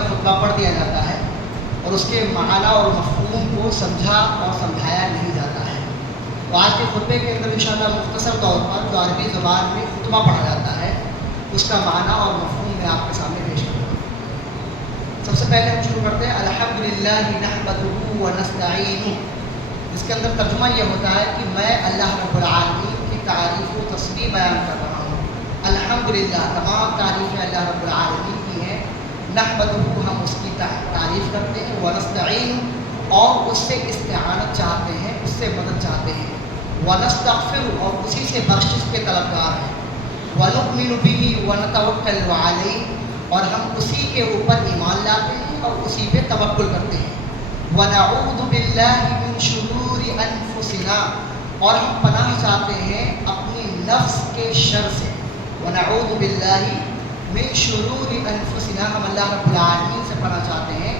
کا خطبہ پڑھ دیا جاتا ہے اور اس کے معنی اور مفہوم کو سمجھا اور سمجھایا نہیں جاتا ہے۔ تو آج کے خطبے کے اندر انشاءاللہ مختصر طور پر جو عربی زبان میں خطبہ پڑھا جاتا ہے اس کا معنی اور مفہوم میں آپ کے سامنے پیش کروں گا۔ سب سے پہلے ہم شروع کرتے ہیں الحمدللہ نحمدہ ونستعینہ، جس کے اندر ترجمہ یہ ہوتا ہے کہ میں اللہ رب العالمین کی تعریف و تصریح بیان کر رہا ہوں۔ الحمدللہ، تمام تعریفیں اللہ رب العالمین کی ہیں۔ نحمدہ، ہم اس کی تعریف کرتے ہیں، ونستعین، اور اس سے استعانت چاہتے ہیں، اس سے مدد چاہتے ہیں، ونستغفر، اور اسی سے بخشش کے طلبگار ہیں، ونؤمن بہ ونتوکل علیہ، اور ہم اسی کے اوپر ایمان لاتے ہیں اور اسی پہ توکل کرتے ہیں، ونعوذ باللہ من شرور انفسنا، اور ہم پناہ چاہتے ہیں اپنی نفس کے شر سے، ونعوذ باللہ من شرور انفسنا، ہم اللہ رب العالمین سے پناہ چاہتے ہیں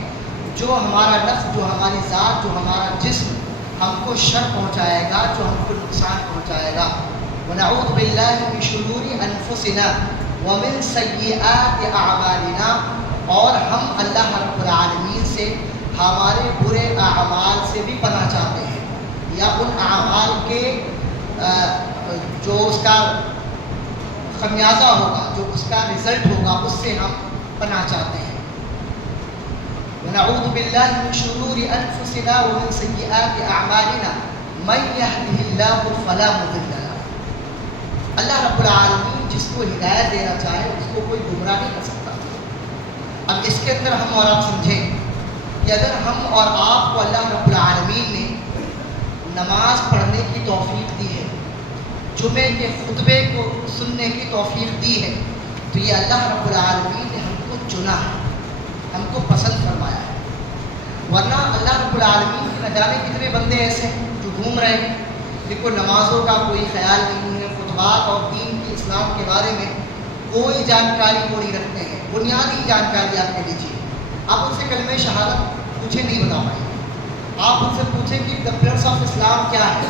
جو ہمارا نفس، جو ہماری ذات، جو ہمارا جسم ہم کو شر پہنچائے گا، جو ہم کو نقصان پہنچائے گا۔ ونعوذ باللہ من شرور انفسنا ومن سیئات اعمالنا، اور ہم اللہ رب العالمین سے ہمارے برے اعمال سے بھی پناہ چاہتے ہیں، یا ان اعمال کے جو اس کا خمیازہ ہوگا، جو اس کا رزلٹ ہوگا، اس سے ہم پناہ چاہتے ہیں۔ ونعوذ باللہ من شرور انفسنا ومن سیئات اعمالنا من یہدہ اللہ فلا مضل لہ، اللہ رب العالمین جس کو ہدایت دینا چاہے اس کو کوئی گمراہ نہیں کر سکتا۔ اب اس کے اندر ہم اور آپ سمجھیں کہ اگر ہم اور آپ کو اللہ رب العالمین نے نماز پڑھنے کی توفیق دی ہے، جمعے کے خطبے کو سننے کی توفیق دی ہے، تو یہ اللہ رب العالمین نے ہم کو چنا ہے، ہم کو پسند فرمایا ہے۔ ورنہ اللہ رب العالمین کے نہ جانے کتنے بندے ایسے ہیں جو گھوم رہے ہیں، جن کو نمازوں کا کوئی خیال نہیں ہے، خطبات اور دین کی اسلام کے بارے میں کوئی جانکاری کو نہیں رکھتے ہیں، بنیادی جانکاری آپ لے لیجیے۔ آپ ان سے کلمہ شہادت پوچھیں، نہیں بتا پائیں گے۔ آپ ان سے پوچھیں کہ دا پلرس آف اسلام کیا ہے،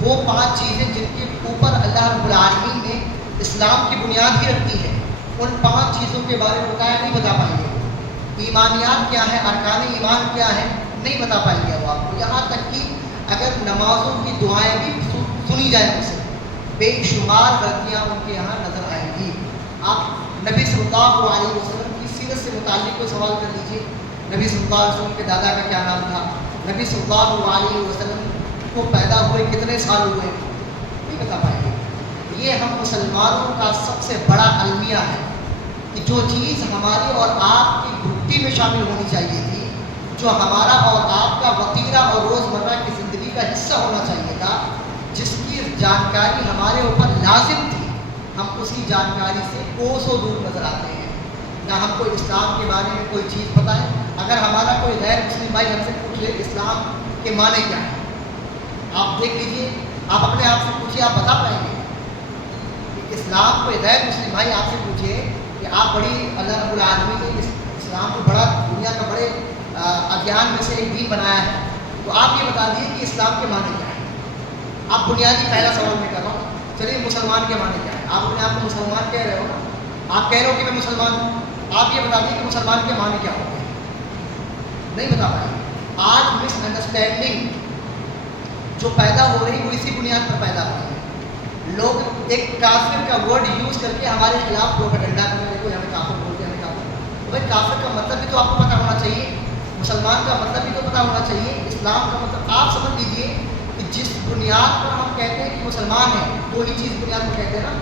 وہ 5 چیزیں جن کے اوپر اللہ رب العالمین نے اسلام کی بنیاد ہی رکھی ہے، ان 5 چیزوں کے بارے میں بتایا، نہیں بتا پائیں گے۔ ایمانیات کیا ہے، ارکان ایمان کیا ہے، نہیں بتا پائیں گے وہ آپ کو۔ یہاں تک کہ اگر نمازوں کی دعائیں بھی سنی جائیں ان سے، بے شمار غلطیاں ان کے یہاں نظر آئیں گی۔ آپ نبی صلی اللہ علیہ وسلم کی سیرت سے متعلق کوئی سوال کر لیجیے، نبی صلی اللہ علیہ وسلم کے دادا کا کیا نام تھا، نبی صلی اللہ علیہ وسلم کو پیدا ہوئے کتنے سال ہوئے، نہیں بتا پائیں گے۔ یہ ہم مسلمانوں کا سب سے بڑا المیہ ہے کہ جو چیز ہماری اور آپ کی گھٹی میں شامل ہونی چاہیے تھی، جو ہمارا اور آپ کا وطیرہ اور روزمرہ کی زندگی کا حصہ ہونا چاہیے تھا، جس کی جانکاری ہمارے اوپر لازم تھی، ہم اسی جانکاری سے کوسوں دور نظر آتے ہیں۔ نہ ہم کو اسلام کے بارے میں کوئی چیز پتہ ہے۔ اگر ہمارا کوئی غیر مسلم بھائی ہم سے پوچھ لے اسلام کے معنی کیا ہے، آپ دیکھ لیجئے، آپ اپنے آپ سے پوچھیے، آپ بتا پائیں گے کہ اسلام کوئی غیر مسلم بھائی آپ سے پوچھے کہ آپ بڑی اللہ رب العالمین نے اسلام کو بڑا دنیا کا بڑے ادیان میں سے ایک دین بنایا ہے، تو آپ یہ بتا دیجیے کہ اسلام کے معنی کیا ہے۔ آپ بنیادی پہلا سوال میں کر رہا ہوں، چلیے مسلمان کے معنی کیا ہے؟ آپ اپنے آپ کو مسلمان کہہ رہے ہو نا، آپ کہہ رہے ہو کہ میں مسلمان ہوں، آپ یہ بتا دیجیے کہ مسلمان کے معنی کیا ہوتے ہیں، نہیں بتا پائیں گے۔ آج مس انڈرسٹینڈنگ جو پیدا ہو رہی وہ اسی بنیاد پر پیدا ہو رہی ہے۔ لوگ ایک کافر کا ورڈ یوز کر کے ہمارے خلاف پروپیگنڈا کرنے دیکھو، ہمیں کافر بولتے ہیں، ہمیں کافر، بھائی کافر کا مطلب بھی تو آپ کو پتہ ہونا چاہیے، مسلمان کا مطلب بھی تو پتہ ہونا چاہیے، اسلام کا مطلب آپ سمجھ لیجیے کہ جس بنیاد پر ہم کہتے ہیں کہ مسلمان ہیں، وہی چیز بنیاد پر کہتے ہیں نا،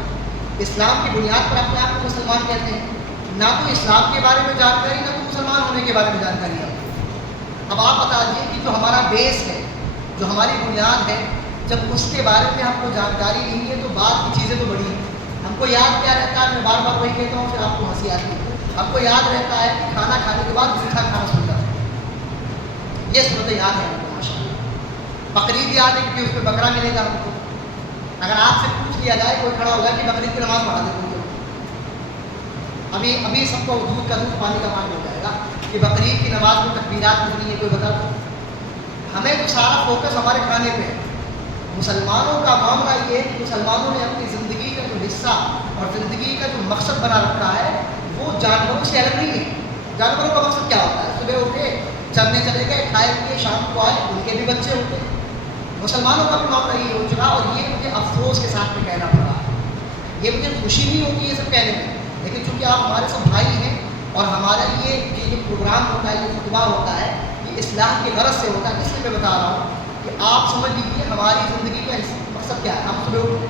اسلام کی بنیاد پر اپنے آپ کو مسلمان کہتے ہیں، نہ تو اسلام کے بارے میں جانکاری، نہ تو مسلمان ہونے کے بارے میں جانکاری ہے۔ اب آپ بتا دیجیے کہ جو ہمارا بیس ہے، جو ہماری بنیاد ہے، جب اس کے بارے میں ہم کو جانکاری نہیں ہے تو بعد کی چیزیں تو بڑی ہیں۔ ہم کو یاد کیا رہتا ہے، میں بار بار وہی کہتا ہوں، پھر آپ کو ہنسی آتی ہے، ہم کو یاد رہتا ہے کہ کھانا کھانے کے بعد میٹھا کھانا سنتا ہے، یہ صورت یاد ہے ہم کو ماشاء اللہ۔ بقرعید یاد ہے کہ اس پہ بکرا ملے گا ہم کو۔ اگر آپ سے پوچھ لیا جائے، کوئی کھڑا ہوگا کہ بقرعید کی نماز پڑھا دے، ابھی سب کو دودھ کا دودھ پانی کا پانی ہو جائے گا کہ بقرعید کی نماز میں تکبیرات کتنی ہے، کوئی بتا دو۔ ہمیں تو سارا فوکس ہمارے کھانے پہ ہے۔ مسلمانوں کا معاملہ یہ ہے کہ مسلمانوں نے اپنی زندگی کا جو حصہ اور زندگی کا جو مقصد بنا رکھا ہے وہ جانوروں سے الگ نہیں ہے۔ جانوروں کا مقصد کیا ہوتا ہے؟ صبح اٹھے چرنے چلے گئے، کھائے پیے، شام کو آئے، ان کے بھی بچے ہوتے ہیں۔ مسلمانوں کا بھی معاملہ یہ ہو چکا، اور یہ مجھے افسوس کے ساتھ میں کہنا پڑا۔ یہ مجھے خوشی نہیں ہوتی یہ سب کہنے میں، لیکن چونکہ آپ ہمارے سب بھائی ہیں اور ہمارا یہ جو پروگرام ہوتا ہے، یہ خطبہ ہوتا ہے، یہ اصلاح کی غرض سے ہوتا ہے، اس لیے میں بتا رہا ہوں کہ آپ سمجھ لیجیے ہماری زندگی کا مقصد کیا ہے۔ ہم صبح اٹھے،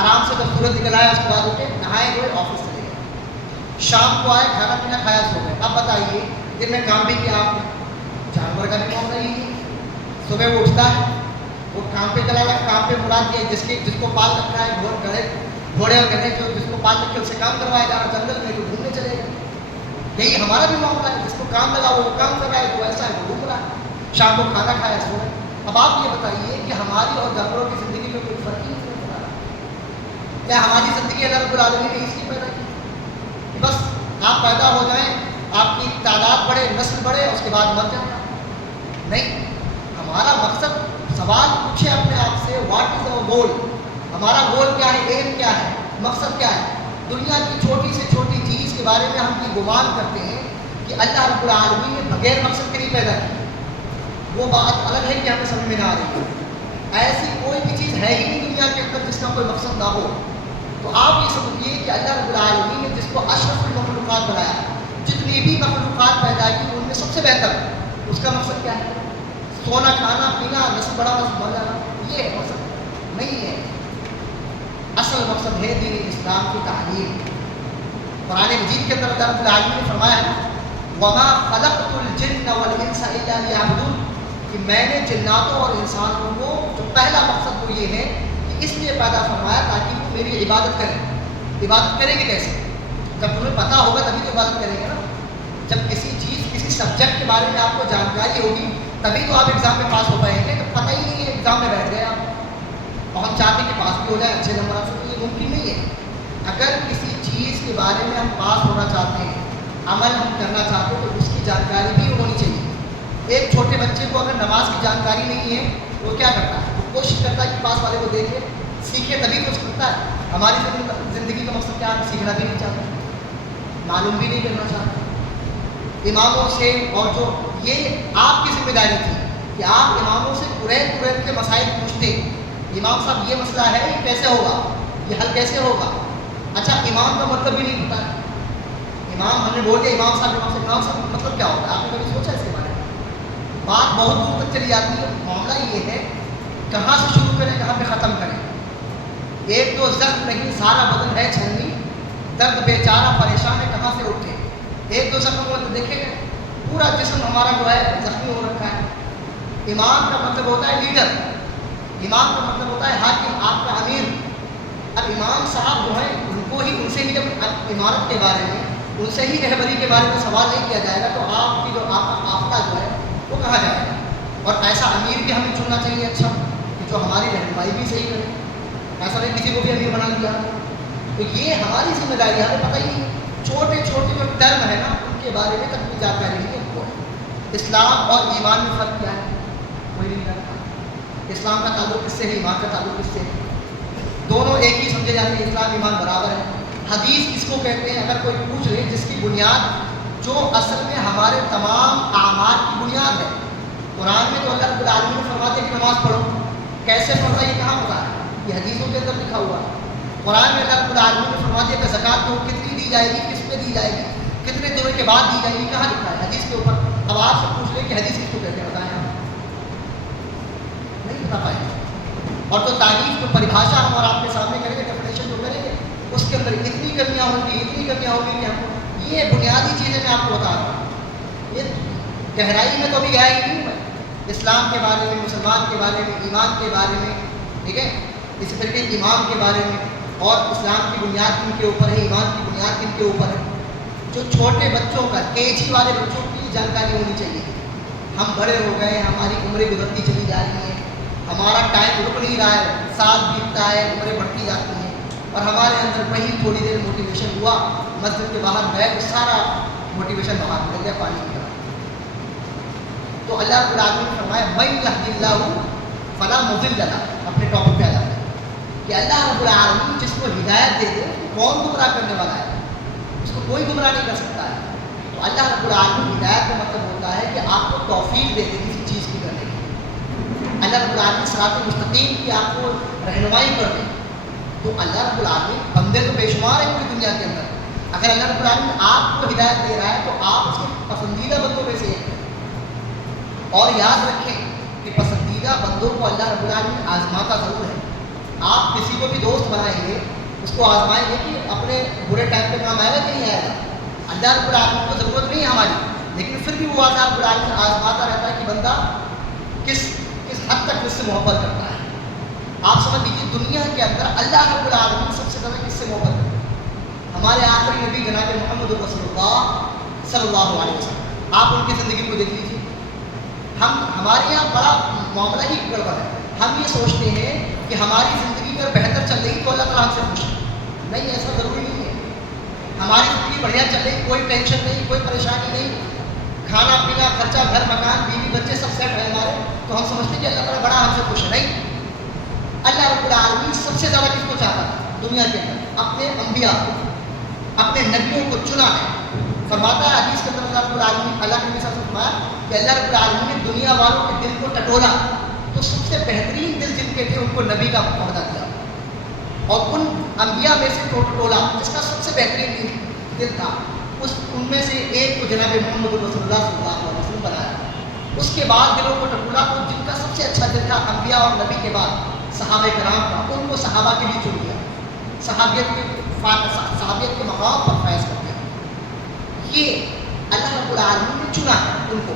آرام سے جب سورج نکل آیا اس کے بعد اٹھے، نہائے دھوئے، آفس چلے گئے، شام کو آئے، کھانا پینا کھایا، سو گئے۔ اب بتائیے دن میں کام بھی کیا آپ نے؟ جانور کا بھی معاملہ یہی ہے۔ صبح وہ اٹھتا ہے، وہ کام پہ چلا گیا، کام پہ مراد یہ جس کو پال رکھا ہے، گھوڑے اور گدھے جو جس کو پال رکھے اس سے کام کروایا جا رہا، جنگل میں جو گھومنے چلے گئے۔ یہی ہمارا بھی معاملہ ہے، جس کو کام لگا وہ کام کر رہا ہے، جو ایسا ہے وہ گھوم رہا ہے، شام کو کھانا کھایا، سو گئے۔ اب آپ یہ بتائیے کہ ہماری اور جانوروں کی زندگی میں کوئی فرق ہی نہیں پڑ رہا؟ کیا ہماری زندگی اللہ رب العالمین نے اس لیے پیدا کی کہ بس آپ پیدا ہو جائیں، آپ کی تعداد بڑھے، نسل بڑھے، اس کے بعد مر جائیں؟ نہیں، ہمارا مقصد، سوال پوچھے اپنے آپ سے، واٹ از اوور گول؟ ہمارا گول کیا ہے، ایم کیا ہے، مقصد کیا ہے؟ دنیا کی چھوٹی سے چھوٹی چیز کے بارے میں ہم یہ گمان کرتے ہیں کہ اللہ رب العالمین نے بغیر مقصد کے نہیں پیدا کی۔ وہ بات الگ ہے کہ ہمیں سمجھ میں نہ آ رہی ہے۔ ایسی کوئی بھی چیز ہے ہی نہیں دنیا کے اندر جس کا کوئی مقصد نہ ہو۔ تو آپ یہ سمجھیے کہ اللہ رب العالمین نے جس کو اشرف المخلوقات بنایا، جتنی بھی مخلوقات پیدا کی ان میں سب سے بہتر، اس کا مقصد کیا ہے؟ سونا، کھانا، پینا، نسل بڑا، نسل مر جانا، یہ مقصد نہیں ہے۔ اصل مقصد ہے دین اسلام کی تعلیم۔ قرآن مجید کے اندر اللہ رب العالمین نے فرمایا ہے وَمَا خَلَقْتُ الْجِنَّ وَالْإِنسَ إِلَّا لِيَعْبُدُونِ، کہ میں نے جناتوں اور انسانوں کو، جو پہلا مقصد وہ یہ ہے کہ اس لیے پیدا فرمایا تاکہ وہ میری عبادت کریں۔ عبادت کریں گے کیسے؟ جب تمہیں پتہ ہوگا تبھی تو عبادت کریں گے نا۔ جب کسی چیز، کسی سبجیکٹ کے بارے میں آپ کو جانکاری ہوگی تبھی تو آپ ایگزام میں پاس ہو پائیں گے۔ جب پتہ ہی نہیں ہے، ایگزام میں بیٹھ گئے آپ، اور ہم چاہتے ہیں کہ پاس بھی ہو جائے اچھے نمبرات سے، تو یہ ممکن نہیں ہے۔ اگر کسی چیز کے بارے میں ہم پاس ہونا چاہتے ہیں، عمل ہم کرنا چاہتے ہیں، تو اس کی جانکاری بھی ہونی چاہیے۔ ایک چھوٹے بچے کو اگر نماز کی جانکاری نہیں ہے تو وہ کیا کرتا ہے؟ وہ کوشش کرتا ہے کہ پاس والے کو دیکھے، سیکھے، تبھی کچھ کرتا ہے۔ ہماری زندگی کا مقصد کیا ہے؟ سیکھنا بھی نہیں چاہتا، معلوم بھی نہیں کرنا چاہتا۔ اماموں سے، اور جو یہ آپ کی ذمہ داری تھی کہ آپ اماموں سے قریب کے مسائل پوچھتے، امام صاحب یہ مسئلہ ہے، یہ کیسے ہوگا، یہ حل کیسے ہوگا؟ اچھا، امام کا مطلب بھی نہیں پتا ہے۔ امام، ہم نے بول دیا امام صاحب کا مطلب کیا ہوتا ہے؟ آپ نے کبھی سوچا اس کے بارے میں؟ بات بہت دور تک چلی جاتی ہے۔ معاملہ یہ ہے کہاں سے شروع کریں، کہاں پہ ختم کریں۔ ایک تو زخم نہیں، سارا بدن ہے چھلنی، درد بیچارہ پریشان ہے، کہاں سے اٹھے؟ ایک دو زخم ہوا تو دیکھے گا، پورا جسم ہمارا جو ہے زخمی ہو رکھا ہے۔ امام کا مطلب ہوتا ہے لیڈر، امام کا مطلب ہوتا ہے حاکم، آپ کا امیر۔ اب امام صاحب جو ہیں ان سے ہی جب عمارت کے بارے میں، ان سے ہی رہبری کے بارے میں سوال نہیں کیا جائے گا تو آپ کی جو آفتہ جو ہے وہ کہاں جائے گا؟ اور ایسا امیر بھی ہمیں چننا چاہیے، اچھا، کہ جو ہماری رہنمائی بھی صحیح کرے، ایسا نہیں کسی کو بھی امیر بنا دیا۔ تو یہ ہماری ذمہ داری ہے، ہمیں پتہ ہی نہیں۔ چھوٹے چھوٹے جو ٹرم ہے نا ان کے بارے میں تک بھی جانکاری نہیں ہے کو۔ اسلام اور ایمان میں فرق کیا ہے؟ کوئی نہیں جانتا۔ اسلام کا تعلق کس سے ہے، ایمان کا تعلق کس سے ہے؟ دونوں ایک ہی سمجھے جاتے ہیں، اسلام ایمان برابر ہے۔ حدیث کس کو کہتے ہیں؟ اگر کوئی پوچھ لے جس کی بنیاد، جو اصل میں ہمارے تمام اعمال کی بنیاد ہے۔ قرآن میں تو اللہ رب العالمین نے فرماتے ہیں کہ نماز پڑھو، کیسے پڑھنا یہ کہاں ہوتا ہے؟ یہ حدیثوں کے اندر لکھا ہوا ہے۔ قرآن میں اللہ رب العالمین نے فرما دیا کہ زکوٰۃ کو کتنی دی جائے گی، کس پہ دی جائے گی، کتنے دنوں کے بعد دی جائے گی، کہاں لکھا ہے؟ حدیث کے اوپر۔ اب آپ سے پوچھ لیں کہ حدیث کس کو کہتے ہیں، بتائیں آپ، نہیں بتا پائیں گے۔ اور تو تعریف جو پریبھاشا ہم اور آپ کے سامنے کریں گے، ڈیفینیشن جو کریں گے، اس کے اندر اتنی کمیاں ہوں گی، اتنی کمیاں ہوں گی کہ ہم کو یہ بنیادی چیزیں میں آپ کو بتا رہا ہوں، یہ گہرائی میں تو ابھی گیا ہی نہیں ہوں میں، اسلام کے بارے میں، مسلمان کے بارے میں، ایمان کے بارے میں، ٹھیک ہے، اسی طریقے امام کے بارے میں، اور اسلام کی بنیاد کن کے اوپر ہے، ایمان کی بنیاد کن کے اوپر ہے۔ جو چھوٹے بچوں کا، KG والے بچوں کی جانکاری ہونی چاہیے۔ ہم بڑے ہو گئے، ہماری عمریں گزرتی چلی جا رہی ہیں، ہمارا ٹائم رک نہیں رہا ہے، سال بیتتا ہے، عمریں بڑھتی جاتی ہیں، اور ہمارے اندر وہی تھوڑی دیر موٹیویشن ہوا، مسجد کے باہر بیٹھ سارا موٹیویشن باہر نکل گیا پانی کی طرح۔ تو اللہ رب العالمین نے فرمایا مَن يَهْدِ اللَّهُ فَلَا مُضِلَّ لَهُ، اپنے ٹاپک پہ آ جاتے ہیں کہ اللہ رب العالمین جس کو ہدایت دے دے، کون گمراہ کرنے والا ہے؟ اس کو کوئی گمراہ نہیں کر سکتا ہے۔ تو اللہ رب العالمین ہدایت کا مطلب ہوتا ہے کہ آپ کو توفیق دے دے کسی چیز کی کرنے کی. اللہ رب العالمین صراط مستقیم کی آپ کو رہنمائی کر دے. تو اللہ رب العالمین بندے تو بے شمار ہیں پوری دنیا کے اندر. اگر اللہ رب العالمین آپ کو ہدایت دے رہا ہے تو آپ اس کے پسندیدہ بندوں میں سے ایک ہیں. اور یاد رکھیں کہ پسندیدہ بندوں کو اللہ رب العالمین آزماتا ضرور ہے. آپ کسی کو بھی دوست بنائیں گے, اس کو آزمائیں گے کہ اپنے برے ٹائم پہ کام آئے گا کہ نہیں آئے گا. اللہ رب العالمین کو ضرورت نہیں ہے ہماری, لیکن پھر بھی وہ اللہ رب العالمین آزماتا رہتا ہے کہ بندہ کس حد تک اس سے محبت کرتا ہے. آپ سمجھ لیجیے دنیا کے اندر اللہ رب العالمین سب سے زیادہ کس سے محبت کرتا ہے؟ ہمارے آخری نبی جناب محمد رسول اللہ صلی اللہ علیہ وسلم. آپ ان کی زندگی کو دیکھ لیجیے. ہمارے یہاں بڑا معاملہ ہی گڑبڑ ہے. ہم یہ سوچتے ہیں کہ ہماری زندگی اگر بہتر چل رہی تو اللہ تعالیٰ ہم سے خوش ہے. نہیں, ایسا ضروری نہیں ہے. ہماری زندگی بڑھیا چل رہی, کوئی ٹینشن نہیں, کوئی پریشانی نہیں, کھانا پینا خرچہ گھر مکان بیوی بچے سب سیٹ ہے ہمارے, تو ہم سمجھتے ہیں کہ اللہ تعالیٰ بڑا ہم سے خوش ہے. نہیں, اللہ رب العالمین سب سے زیادہ کس کو چاہتا ہے دنیا کے اندر؟ اپنے انبیاء کو, اپنے نبیوں کو چنا ہے. فرماتا ہے حدیث کے اندر اللہ رب العالمین, اللہ کے نبی صلی اللہ علیہ وسلم فرمایا کہ اللہ رب العالمین نے دنیا والوں کے دل کو ٹٹولا تو سب سے بہترین دل جن کے تھے ان کو نبی کا عہدہ دیا, اور ان انبیاء میں سے ٹولا جس کا سب سے بہترین دل تھا ان میں سے ایک کو جناب محمد رسول اللہ صلی اللہ علیہ وسلم بنایا. اس کے بعد دلوں کو ٹٹولا تو جن کا سب سے اچھا دل تھا انبیاء اور نبی کے بعد صحابہ کرام کا, ان کو صحابہ کے لیے چن لیا, صحابیت کے مقام پر فائز کر دیا. یہ اللہ رب العالمین نے چنا ہے ان کو.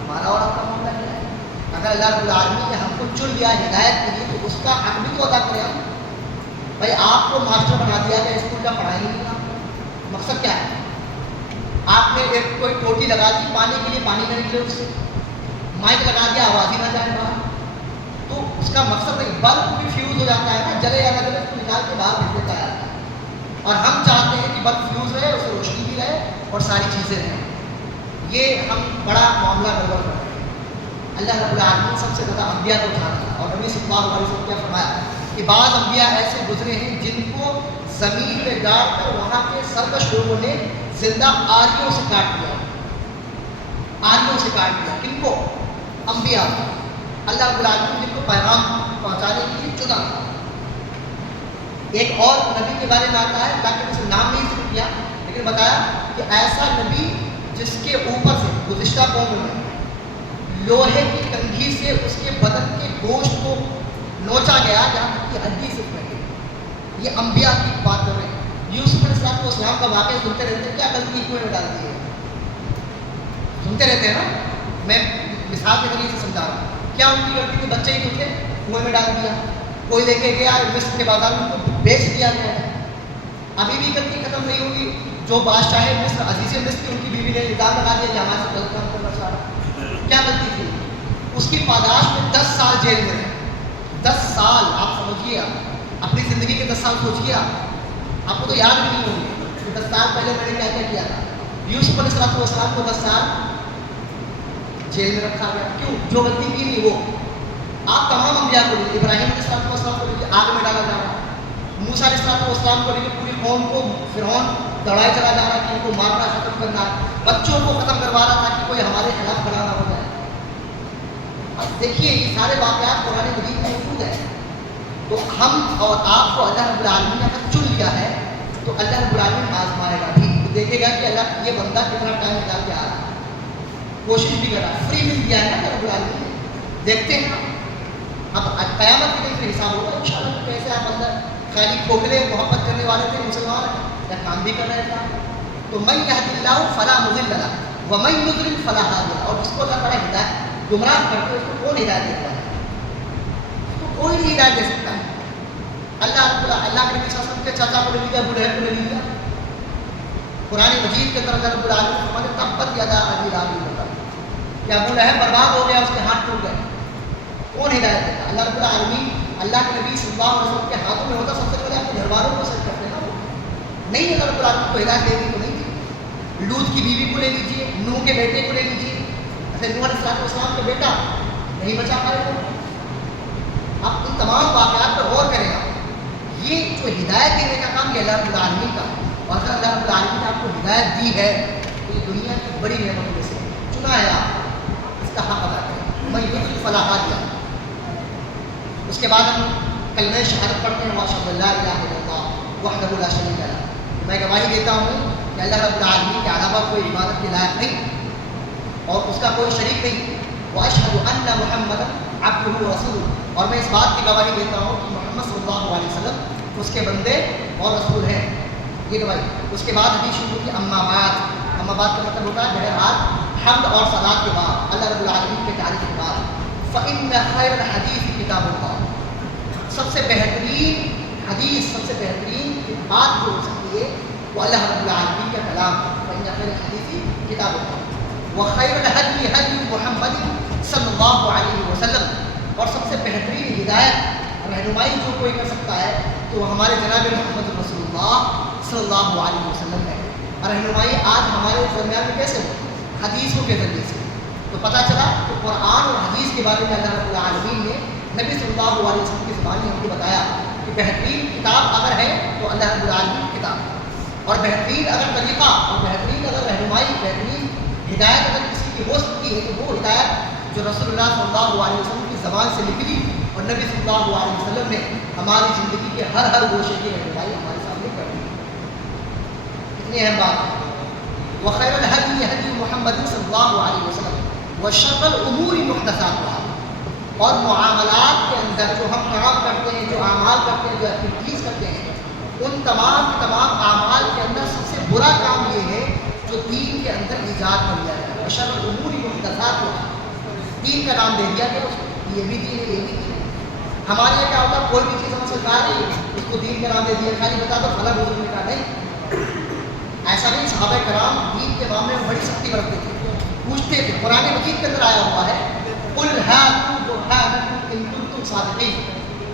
ہمارا اور آپ کا معاملہ کیا ہے؟ اگر اللہ رب العالمین نے ہم کو چن لیا ہدایت کے لیے تو اس کا حق بھی تو ادا کریں ہم. بھائی آپ کو ماسٹر بنا دیا کہ اسکول کا پڑھائی نہیں آپ کو, مقصد کیا ہے؟ آپ نے ایک کوئی ٹوٹی لگا دی پانی کے لیے, پانی نہ نکلے اس سے, مائک لگا دیا آواز ہی نہ جائے باہر, تو اس کا مقصد نہیں. بلب بھی فیوز ہو جاتا ہے نا, جلے یا نہ جلے اس کو نکال کے باہر بھیج دیتا ہے. اور ہم چاہتے ہیں کہ بلب فیوز رہے, اسے روشنی بھی رہے اور ساری چیزیں رہیں. یہ ہم بڑا معاملہ گڑبڑ کر رہے ہیں. اللہ رب العالمین سب سے زیادہ انبیاء کو چاہتا ہے, اور نبی صلی اللہ علیہ وسلم کیا فرمایا کہ بعض انبیاء ایسے گزرے ہیں جن کو زمین پہ گاڑ کر وہاں کے سرکش لوگوں نے زندہ آریوں سے کاٹ دیا, آریوں سے کاٹ دیا. کن کو؟ انبیاء. اللہ رب العالمین نے جن کو پیغام پہنچانے کے لیے چنا. ایک اور نبی کے بارے میں آتا ہے, تاکہ اسے نام نہیں ذکر کیا, لیکن بتایا کہ ایسا نبی جس کے اوپر سے گزشتہ قوم میں لوہے کی کنگھی سے اس کے بدن کے گوشت کو نوچا گیا جہاں تک کہ ہڈی سے پھٹ گئی. یہ انبیاء کی بات کر رہے ہیں. یوسف علیہ السلام کا واقعہ سنتے رہتے ہیں, کیا غلطی کنویں میں ڈال دی ہے, سنتے رہتے ہیں نا. میں مثال کے ذریعے سے سمجھا رہا ہوں. کیا ان کی غلطی تھی؟ بچے ہی تو تھے, کنویں میں ڈال دیا. کوئی لے کے گیا مصر کے بازار میں, ان کو بیچ دیا گیا ہے. ابھی بھی غلطی ختم نہیں ہوگی. جو بادشاہ مصر, عزیز مصر کی, ان کی بیوی نے الزام لگا دیا کہ ہمارے سے غلط کام کرنا چاہ رہا. کیا غلطی تھی؟ اس کی پاداش میں 10 سال جیل میں رہے. 10 سال آپ سمجھیے, آپ اپنی زندگی کے 10 سال سوچیے. آپ کو تو یاد بھی نہیں ہوگی کہ 10 سال پہلے میں نے کیا کیا تھا. یوسف علیہ السلام کو 10 سال جیل میں رکھا گیا. کیوں؟ جو غلطی کی نہیں وہ. آپ تمام انبیاء کو لیجیے, ابراہیم علیہ السلام کو لیجیے, آگ میں ڈالا جا رہا. موسیٰ علیہ السلام کو لیجیے, پوری قوم کو فرعون دوڑائے چلا جا رہا کہ ان کو مارنا, ختم کرنا, بچوں کو ختم کروا رہا تھا کہ کوئی ہمارے خلاف کھڑا نہ ہو جائے. اب دیکھیے یہ سارے واقعات قرآن مجید میں موجود ہیں. تو ہم اور آپ کو اللہ رب العالمین نے اگر چن لیا ہے تو اللہ رب العالمین آزمائے گا بھی, تو دیکھے گا کہ اللہ یہ بندہ کتنا ٹائم نکال کے آ رہا ہے, کوشش بھی کر رہا ہے. فری مل دیا ہے نا اللہ رب العالمین نے. دیکھتے ہیں اب قیامت کے دن پھر حساب ہوگا انشاءاللہ. کیسے آپ اندر خالی کھوکھلے محبت کرنے والے تھے مسلمان, یا کام بھی کر رہے تھے. تو من یہد اللہ فلا مضل لہ ومن یضلل فلا ہادی لہ. اور جس کو اللہ تعالیٰ ہدایت گمراہ کرتے اس کو کون ہدایت دیتا ہے؟ اس کو کوئی نہیں ہدایت دے سکتا ہے. اللہ کے نبی صلی اللہ علیہ وسلم کے چاچا کو لے لیا, ابو لہب کو لے لیا. قرآن مجید کے اندر اللہ رب العالمین فرماتے تبت یدا ابی لہب, کہ ابو لہب برباد ہو گیا, اس کے ہاتھ ٹوٹ گئے. کون ہدایت دیتا؟ اللہ رب العالمین. اللہ کے نبی صلی اللہ علیہ وسلم کے ہاتھوں میں ہوتا, سب سے پہلے اپنے گھر والوں کو سچ کرتے ہیں نا. نہیں, اللہ رب العالمین کو ہدایت دینے کو نہیں تھی. لوط کی بیوی کو لے لیجیے, نوح کے بیٹے کو لے لیجیے. نوح علیہ السلام کا بیٹا نہیں بچا پائے وہ. آپ ان تمام واقعات پر غور کریں. آپ یہ جو ہدایت دینے کا کام یہ اللہ رب العالمین کا ہے. اور اگر اللہ رب العالمین نے آپ کو ہدایت دی ہے بڑی نعمتوں میں سے چنا ہے آپ اس کا حق ادا کریں. میں یہ فلاح دیا. اس کے بعد ہم کلمہ شہادت پڑھتے ہیں واشهد ان لا الہ الا اللہ وحدہ لا شریک لہ. میں گواہی دیتا ہوں کہ اللہ رب العالمین کے علاوہ کوئی عبادت کے لائق نہیں اور اس کا کوئی شریک نہیں. واشهد ان محمدا عبدہ ورسولہ. اور میں اس بات کی گواہی دیتا ہوں کہ محمد صلی اللہ علیہ وسلم اس کے بندے اور رسول ہیں. یہ گواہی. اس کے بعد حدیث شروع کی اما بعد. اما بعد کا مطلب ہوتا ہے بہرحال حمد اور صلات کے بعد, اللہ رب العالمین کے تعریف کے بعد. فإن خیر الحدیث کتاب اللہ. سب سے بہترین حدیث, سب سے بہترین بات جو ہو سکتی ہے وہ اللہ رب العالمین کا کلام. فإن خیر الحدیث کتاب اللہ وخیر الہدی ہدی محمد صلی اللہ علیہ وسلم. اور سب سے بہترین ہدایت رہنمائی جو کوئی کر سکتا ہے تو وہ ہمارے جناب محمد رسول اللہ صلی اللہ علیہ وسلم ہے. رہنمائی آج ہمارے درمیان میں کیسے ہو؟ حدیثوں کے ذریعے سے. تو پتہ چلا کہ قرآن اور حدیث کے بارے میں اللہ رب العالمین نے نبی صلی اللہ علیہ وسلم کی زبان میں ہم کو بتایا کہ بہترین کتاب اگر ہے تو اللہ رب العالمین کی کتاب, اور بہترین اگر طریقہ اور بہترین اگر رہنمائی, بہترین ہدایت اگر کسی کی ہو سکتی ہے تو وہ ہدایت جو رسول اللہ صلی اللہ علیہ وسلم کی زبان سے نکلی اور نبی صلی اللہ علیہ وسلم نے ہماری زندگی کے ہر گوشے کی رہنمائی ہمارے سامنے کر دی. کتنی اہم بات ہے. وخیر الہدی ہدی محمد صلی اللہ علیہ وسلم وشر الامور محدثاتها. اور معاملات کے اندر جو ہم کام کرتے ہیں, جو اعمال کرتے ہیں, جو ایکٹیویٹیز کرتے ہیں, ان تمام اعمال کے اندر سب سے برا کام یہ ہے جو دین کے اندر ایجاد کر دیا گیا. وشر الامور محدثاتها. دین کا نام دے دیا گیا اس کو, یہ بھی دین ہے, یہ بھی دین ہے. ہمارے یہاں کیا ہوتا ہے, کوئی بھی چیز ہم سے کہا نہیں اس کو دین کا نام دے دیا, خالی بتا دو فلاں بزرگ نے کہا. نہیں, ایسا نہیں. صحابہ کرام دین کے معاملے میں بڑی سختی برتتے تھے, پوچھتے تھے. قرآن مجید کے اندر آیا ہوا ہے قل ہاتوا برہانکم ان کنتم صادقین.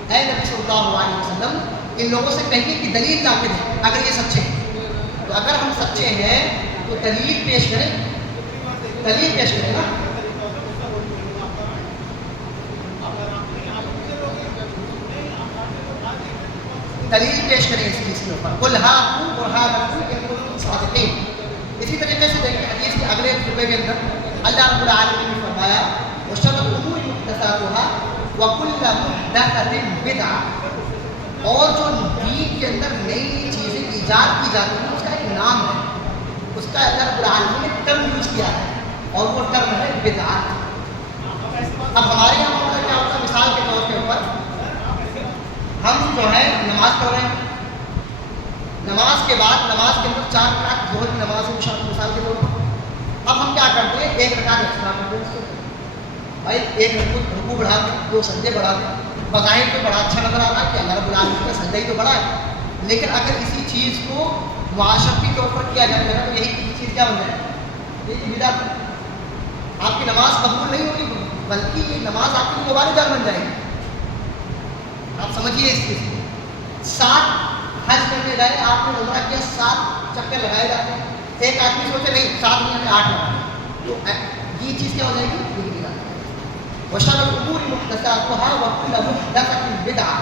اے نبی صلی اللہ علیہ وسلم ان لوگوں سے کہیے کہ دلیل لا کے دیں اگر یہ سچے ہیں. تو اگر ہم سچے ہیں تو دلیل پیش کریں, دلیل پیش کریں نا. دلیل پیش کریں اس چیز کے اوپر. قل ہاتوا برہانکم ان کنتم صادقین. اسی طریقے سے دیکھیں حدیث کے اگلے خطبے کے اندر اللہ رب العالمین نے فرمایا وشر الامور محدثاتها وکل محدثۃ بدعہ. اور جو دین کے اندر نئی نئی چیزیں ایجاد کی جاتی ہیں اس کا ایک نام ہے, اس کا اللہ رب العالمین نے ٹرم یوز کیا ہے اور وہ ٹرم ہے بدعت. اب ہمارے یہاں معاملہ کیا ہوتا ہے, مثال کے طور کے اوپر ہم جو ہے نماز پڑھ رہے ہیں, نماز کے بعد نماز کے اندر 4 رکعت ظہر کی نماز ہے مثال کے طور پر. اب ہم کیا کرتے ہیں, ایک رکعت ایکسٹرا کرتے ہیں اس کے بھائی, ایک رکوع بڑھا دیں, 2 سجدے بڑھا دیں. بظاہر تو بڑا اچھا نظر آ رہا ہے کہ اللہ رب العالمین کا سجدہ ہی تو بڑا ہے, لیکن اگر اسی چیز کو معاشرتی طور پر کیا جانے لگا تو یہی چیز کیا بن جائے گی, یہی بدعت. آپ کی نماز قبول نہیں ہوگی بلکہ یہ نماز آپ کی مبارک جان بن جائے گی. آپ سمجھیے اس چیز کو. 7 حج کرنے گئے, آپ نے عمرہ کیا, 7 چکر لگائے جاتے ہیں. ایک آدمی سوچے نہیں 7 نہیں ہمیں 8 لگانا, تو یہ چیز کیا ہو جائے گی, وشر الامور محدثاتها وکل محدثۃ بدعہ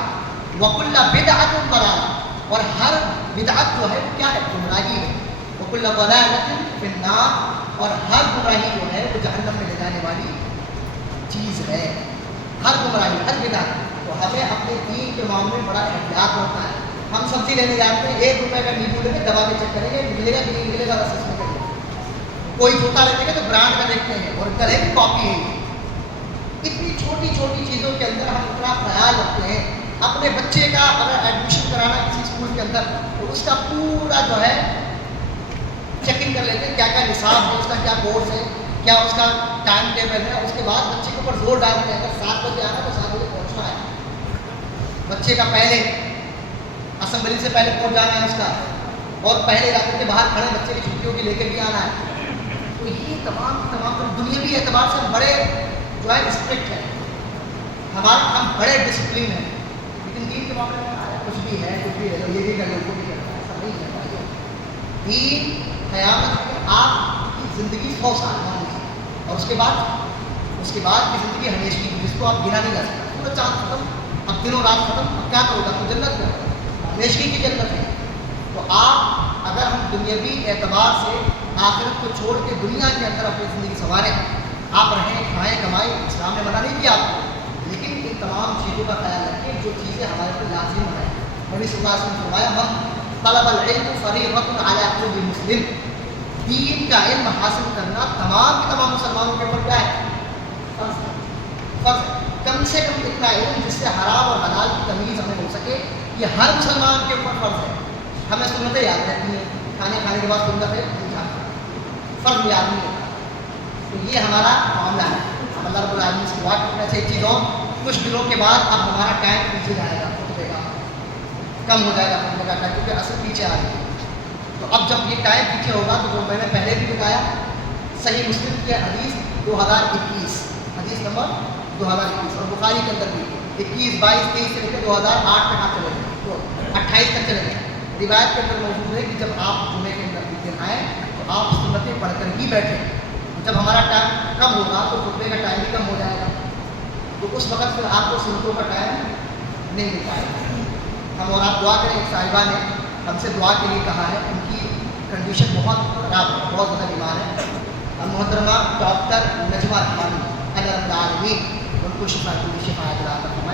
وکل بدعۃ ضلالہ. اور ہر بدعت جو ہے کیا ہے, گمراہی ہے. وکل ضلالۃ فی النار. اور ہر گمراہی جو ہے وہ جہنم میں لے جانے والی چیز ہے. ہر گمراہی, ہر بدعت. تو ہمیں اپنے دین کے معاملے میں بڑا احتیاط ہوتا ہے. ہم سبزی لینے جاتے ہیں, 1 روپے کا نیبو لے کے دبا کے چیک کریں گے ملے گا کہ نہیں ملے گا, بس اس میں کریں گے. کوئی جوتا لیتے ہیں تو برانڈ کا دیکھتے ہیں اور گلے کی کاپی ہے. اتنی چھوٹی چھوٹی چیزوں کے اندر ہم اتنا خیال رکھتے ہیں. اپنے بچے کا اگر ایڈمیشن کرانا کسی اسکول کے اندر تو اس کا پورا جو ہے چیکنگ کر لیتے ہیں, کیا کیا نصاب ہے, اس کا کیا کورس ہے, کیا اس کا ٹائم ٹیبل ہے. اس کے بعد بچے کے اوپر زور ڈالتے ہیں اگر 7 بجے آنا ہے تو 7 بجے پہنچنا ہے. بچے کا پہلے اسمبلی سے پہلے پہنچ جانا ہے اس کا, اور پہلے علاقے کے باہر کھڑے بچے کی چھٹیوں کی لے کے بھی آنا ہے. تو یہ تمام دنیاوی اعتبار سے بڑے جو ہے اسٹرکٹ ہے. ہم بڑے ڈسپلن ہیں, لیکن دین کے معاملے میں کچھ بھی ہے یہ بھی کر لیں وہ بھی کرنا ہے, ایسا نہیں ہے. دین قیامت میں آپ کی زندگی 100 سال مان لیجیے, اور اس کے بعد کی زندگی ہمیشہ کی, جس کو آپ گنا نہیں جا سکتا. پورا چاند ختم, اب دنوں رات ختم, اب کیا کرو گا, تو جنت میں ہمیشہ کی جنت ہے. تو آپ اگر ہم دنیاوی اعتبار سے آخرت کو چھوڑ کے دنیا کے اندر اپنی زندگی سنواریں. آپ رہیں کھائیں کمائیں, اسلام نے منع نہیں کیا آپ کو, لیکن ان تمام چیزوں کا خیال رکھیں جو چیزیں ہمارے پر لازم ہیں. نبی صلی اللہ علیہ وسلم نے فرمایا من طلب العلم فریضۃ علی کل مسلم, دین کا علم حاصل کرنا تمام کے تمام مسلمانوں کے اوپر کیا ہے؟ فرض ہے. فرض ہے. کم سے کم اتنا علم جس سے حرام اور حلال کی تمیز ہمیں ہو سکے, یہ ہر مسلمان کے اوپر فرض ہے. ہمیں سنتیں یاد رہتی ہیں, کھانے کھانے کے بعد سنت ہے, فرض یاد نہیں ہوتا. تو یہ ہمارا معاملہ ہے. اللہ رب العالمین سے دعا کرنا چاہیے. ایک چیز اور, کچھ دنوں کے بعد اب ہمارا ٹائم پیچھے جائے گا, خطبے کا کم ہو جائے گا خطبے کا ٹائم, کیونکہ اصل پیچھے آ رہی ہے. تو اب جب یہ ٹائم پیچھے ہوگا تو جو میں نے پہلے بھی بتایا, صحیح مسلم کی حدیث 2021, حدیث نمبر 2021, اور بخاری کے اندر بھی 21, 22, 23 سے لے کے 2008 تک آپ چلے گئے, تو 28 تک چلے گئے. روایت کے اندر موجود ہے کہ جب آپ جمعے کے اندر دن آئیں تو آپ سنتیں پڑھ کر ہی بیٹھیں. جب ہمارا ٹائم کم ہوگا تو خطبے کا ٹائم بھی کم ہو جائے گا, تو اس وقت پھر آپ کو سنتوں کا ٹائم نہیں مل پائے گا. ہم اور آپ دعا کریں. ایک صاحبہ نے ہم سے دعا کے لیے کہا ہے, ان کی کنڈیشن بہت خراب ہے, بہت زیادہ بیمار ہے. محترمہ ڈاکٹر نجمہ رحمانی اللہ رب العالمین ان کو شفا عطا فرمائے.